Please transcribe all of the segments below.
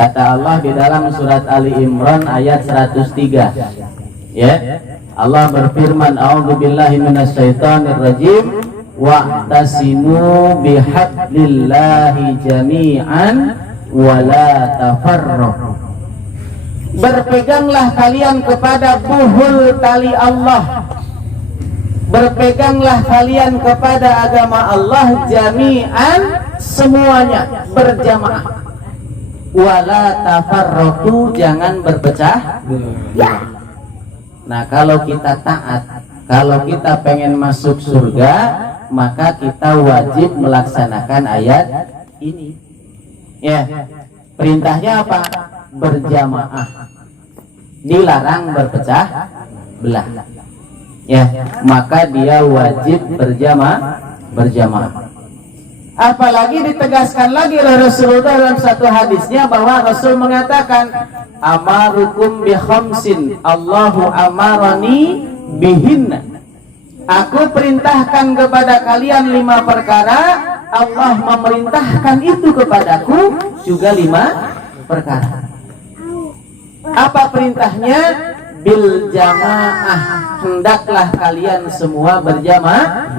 Kata Allah di dalam surat Ali Imran ayat 103. Ya. Allah berfirman, a'udzubillahi minasyaitonirrajim, wa'tasimu bihablillahi jami'an wa la tafarraqu. Berpeganglah kalian kepada buhul tali Allah. Berpeganglah kalian kepada agama Allah jami'an, semuanya berjamaah. Wala tafarraqu, jangan berpecah. Ya. Nah, kalau kita taat, kalau kita pengen masuk surga, maka kita wajib melaksanakan ayat ini. Ya. Perintahnya apa? Berjamaah. Dilarang berpecah belah. Ya, maka dia wajib berjamaah. Apalagi ditegaskan lagi oleh Rasulullah dalam satu hadisnya bahwa Rasul mengatakan, amarukum bi khamsin Allahu amarani bihinna. Aku perintahkan kepada kalian 5 perkara, Allah memerintahkan itu kepadaku juga 5 perkara. Apa perintahnya? Bil jamaah, hendaklah kalian semua berjamaah.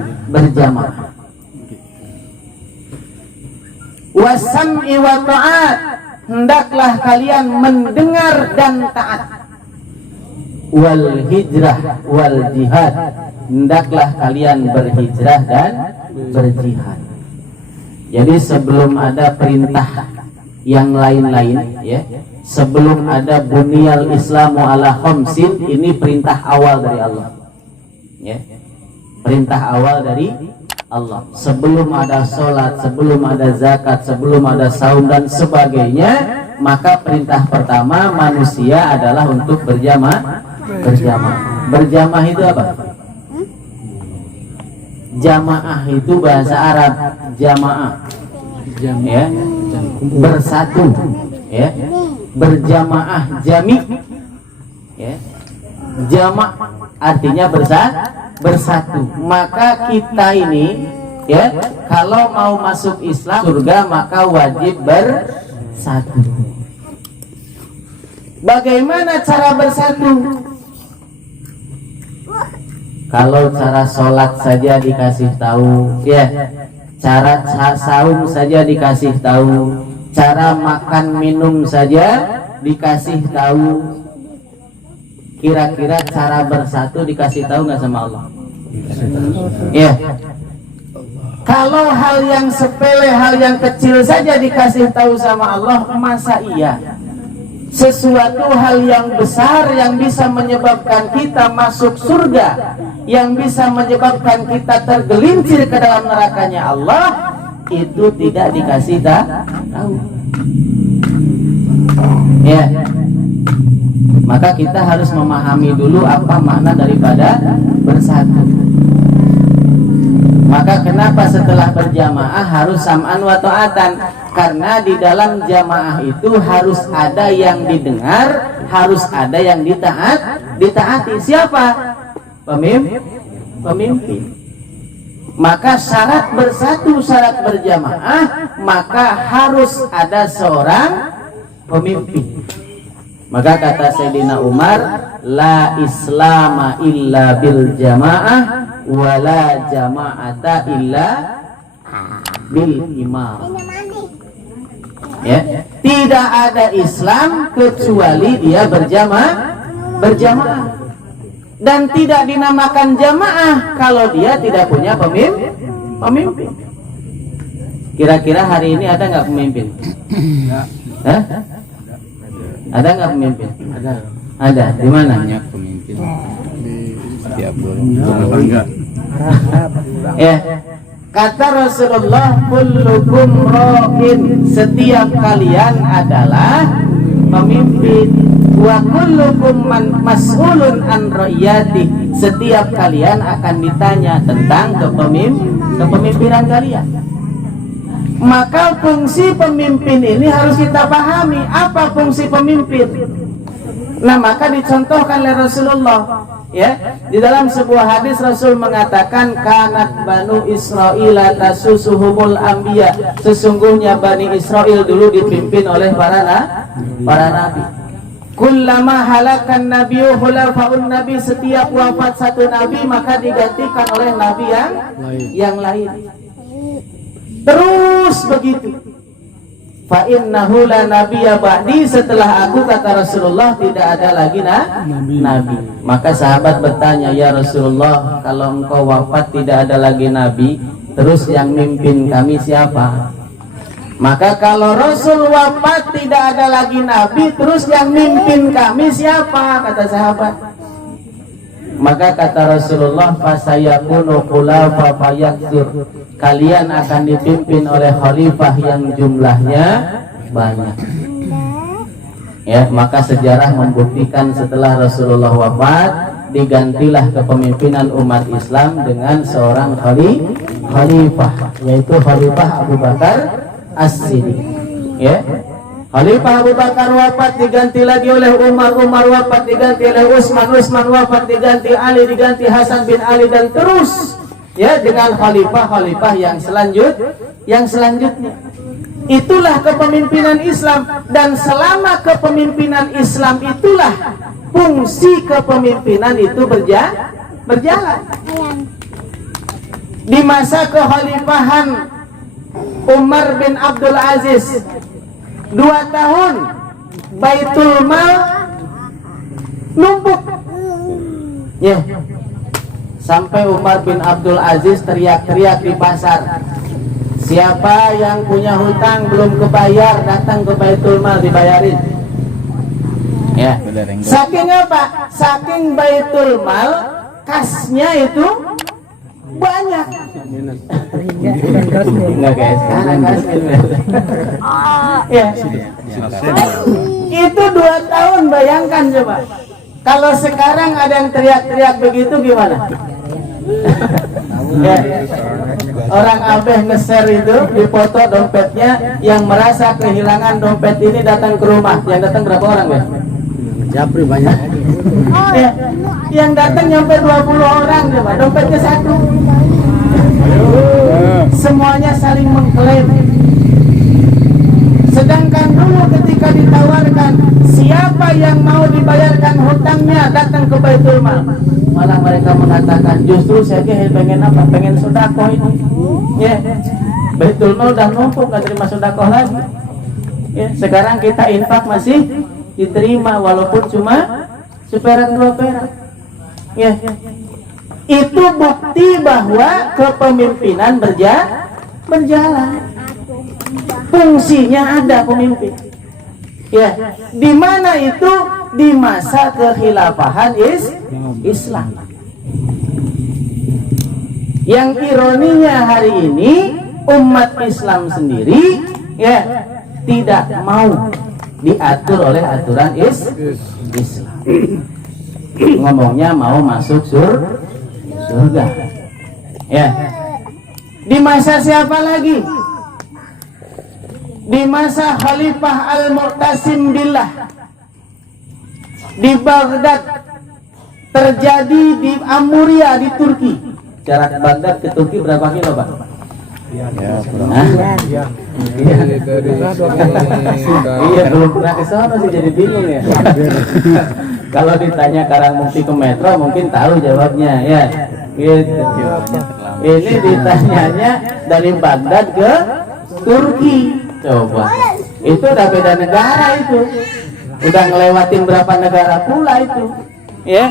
Wasam'i wa ta'at, hendaklah kalian mendengar dan taat. Wal hijrah wal jihad, hendaklah kalian berhijrah dan berjihad. Jadi sebelum ada perintah yang lain-lain, ya, sebelum ada bunyal islamu ala khamsin, ini perintah awal dari Allah. Ya. Perintah awal dari Allah. Sebelum ada sholat, sebelum ada zakat, sebelum ada saum dan sebagainya, maka perintah pertama manusia adalah untuk berjamaah. Berjamaah itu apa? Jamaah itu bahasa Arab, jamaah. Ya. Bersatu, ya. Berjamaah, jami. Ya. Jama' artinya bersatu. Maka kita ini, ya, kalau mau masuk Islam surga maka wajib bersatu. Bagaimana cara bersatu? Kalau cara sholat saja dikasih tahu, ya, cara saum saja dikasih tahu, cara makan minum saja dikasih tahu. Kira-kira cara bersatu dikasih tahu nggak sama Allah? Ya. Kalau hal yang sepele, hal yang kecil saja dikasih tahu sama Allah, masa iya? Sesuatu hal yang besar yang bisa menyebabkan kita masuk surga, yang bisa menyebabkan kita tergelincir ke dalam nerakanya Allah, itu tidak dikasih tahu. Ya. Maka kita harus memahami dulu apa makna daripada bersatu. Maka kenapa setelah berjamaah harus sam'an wa ta'atan? Karena di dalam jamaah itu harus ada yang didengar, harus ada yang ditaati. Siapa? Pemimpin. Maka syarat bersatu, syarat berjamaah, maka harus ada seorang pemimpin. Maka kata Sayyidina Umar, la islama illa bil jamaah wa la jama'ata illa bil imam. Ya, tidak ada Islam kecuali dia berjamaah. Dan tidak dinamakan jamaah kalau dia tidak punya pemimpin. Kira-kira hari ini ada nggak pemimpin? Hah? Ada nggak pemimpin? Ada. Di mana? Banyak pemimpin di setiap rumah tangga. Ya. Kata Rasulullah, kullukum ra'in, setiap kalian adalah pemimpin. Wa kullukum mas'ulun an ra'iyati, setiap kalian akan ditanya tentang kepemimpinan kalian. Maka fungsi pemimpin ini harus kita pahami. Apa fungsi pemimpin? Nah, maka dicontohkan oleh Rasulullah, ya, di dalam sebuah hadis Rasul mengatakan, kanat banu Israila tasusuhumul anbiya, sesungguhnya Bani Israel dulu dipimpin oleh para para nabi. Kullama halakan nabiyyu khulafaun nabi, setiap wafat satu nabi maka digantikan oleh nabi yang lain. Terus begitu. Fa innahu la nabiyya ba'di, setelah aku, kata Rasulullah, tidak ada lagi nabi. Maka sahabat bertanya, ya Rasulullah, kalau engkau wafat tidak ada lagi nabi, terus yang mimpin kami siapa? Maka kalau Rasul wafat tidak ada lagi nabi, terus yang mimpin kami siapa? Kata sahabat. Maka kata Rasulullah, fasayakunu khulafa fayaksur, kalian akan dipimpin oleh khalifah yang jumlahnya banyak. Ya, maka sejarah membuktikan setelah Rasulullah wafat, digantilah kepemimpinan umat Islam dengan seorang khalifah, yaitu Khalifah Abu Bakar As-Siddiq. Ya, Khalifah Abu Bakar wafat, diganti lagi oleh Umar wafat, diganti oleh Utsman wafat, diganti Ali, diganti Hasan bin Ali, dan terus ya dengan khalifah yang selanjutnya. Itulah kepemimpinan Islam, dan selama kepemimpinan Islam itulah fungsi kepemimpinan itu berjalan. Di masa kekhalifahan Umar bin Abdul Aziz 2 tahun Baitul Mal numpuk. Ya. Sampai Umar bin Abdul Aziz teriak-teriak di pasar, siapa yang punya hutang belum kebayar, datang ke Baitul Mal dibayarin. Ya. Saking apa? Saking Baitul Mal kasnya itu banyak. Enggak guys, ya. Itu 2 tahun, bayangkan coba. Kalau sekarang ada yang teriak-teriak begitu gimana? Ya. Orang Abeh nge-share itu, dipoto dompetnya, yang merasa kehilangan dompet ini datang ke rumah. Yang datang berapa orang, Beh? Japri banyak. Ya. Yang datang nyampe 20 orang coba, dompetnya 1. Semuanya saling mengklaim. Sedangkan dulu ketika ditawarkan siapa yang mau dibayarkan hutangnya datang ke Baitul Mal, malah mereka mengatakan justru saya pengen apa? Pengen sedekah ini. Ya. Baitul Mal udah numpuk, nggak terima sedekah lagi. Ya. Sekarang kita infak masih diterima walaupun cuma seperak 2 perak. Ya. Itu bukti bahwa kepemimpinan berjalan. Fungsinya ada pemimpin. Ya, di mana itu? Di masa kekhilafahan Islam. Yang ironinya hari ini umat Islam sendiri ya tidak mau diatur oleh aturan Islam. Ngomongnya mau masuk surga. Ya. Di masa siapa lagi? Di masa Khalifah Al-Mu'tasim Billah di Baghdad, terjadi di Amuria di Turki. Jarak Baghdad ke Turki berapa kilo, Pak? Iya, belum pernah ke sana sih, jadi bingung ya. Kalau ditanya Karangmukti ke metro mungkin tahu jawabnya ya. Gitu. Ini ditanyanya dari Baghdad ke Turki. Coba, itu udah beda negara itu, udah ngelewatin berapa negara pula itu, ya.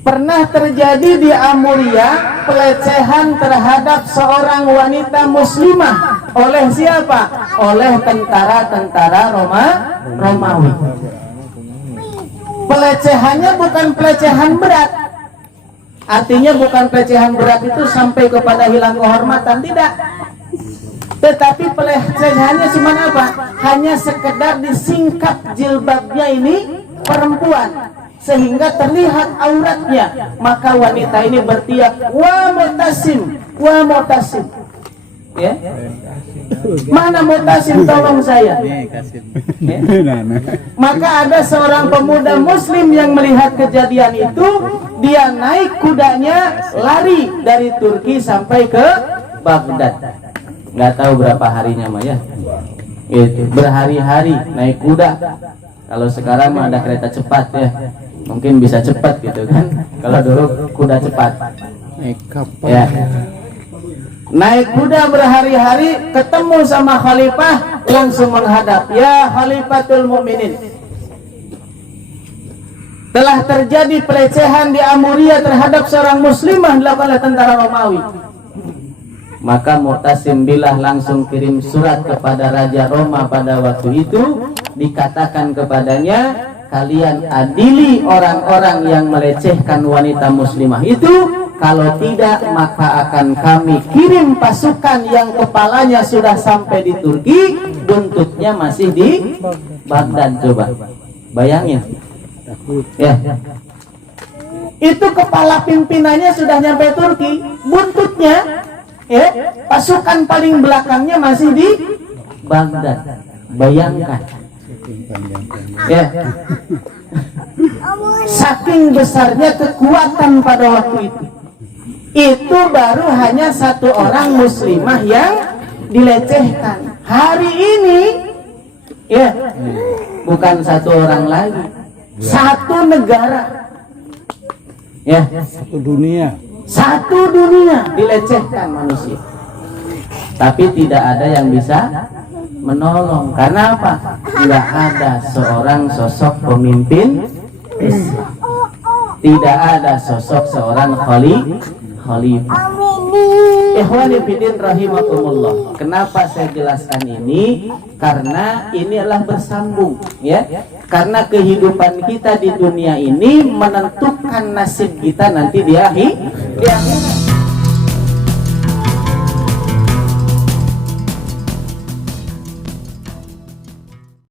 Pernah terjadi di Amuria pelecehan terhadap seorang wanita muslimah oleh siapa? Oleh tentara-tentara Romawi. Pelecehannya bukan pelecehan berat, artinya bukan pelecehan berat itu sampai kepada hilang kehormatan, tidak. Tetapi pelecehannya cuma apa? Hanya sekedar disingkap jilbabnya ini perempuan sehingga terlihat auratnya. Maka wanita ini berteriak, "Wa Mu'tasim, wa Mu'tasim." Ya. Mana Mu'tasim, tolong saya. Ya. Maka ada seorang pemuda muslim yang melihat kejadian itu, dia naik kudanya lari dari Turki sampai ke Baghdad. Nggak tahu berapa harinya mah ya. Itu berhari-hari naik kuda. Kalau sekarang mah ada kereta cepat ya, mungkin bisa cepat gitu kan. Kalau dulu kuda cepat. Naik kapal. Ya. Naik kuda berhari-hari, ketemu sama khalifah, langsung menghadap, ya Khalifatul Mukminin, telah terjadi pelecehan di Amuria terhadap seorang muslimah dilakukan oleh tentara Romawi. Maka Mu'tasim Billah langsung kirim surat kepada Raja Roma pada waktu itu, dikatakan kepadanya, kalian adili orang-orang yang melecehkan wanita muslimah itu. Kalau tidak, maka akan kami kirim pasukan yang kepalanya sudah sampai di Turki, buntutnya masih di Baghdad. Coba bayangin ya, itu kepala pimpinannya sudah nyampe Turki, buntutnya ya, pasukan paling belakangnya masih di Baghdad. Bayangkan ya, saking besarnya kekuatan pada waktu itu. Itu baru hanya satu orang muslimah yang dilecehkan. Hari ini ya, bukan satu orang lagi, satu negara ya, satu dunia dilecehkan manusia, tapi tidak ada yang bisa menolong. Karena apa? Tidak ada seorang sosok pemimpin Islam, tidak ada sosok seorang khalifah. Ikhwani fillah rahimakumullah. Kenapa saya jelaskan ini? Karena ini adalah bersambung ya. Karena kehidupan kita di dunia ini menentukan nasib kita nanti di akhir.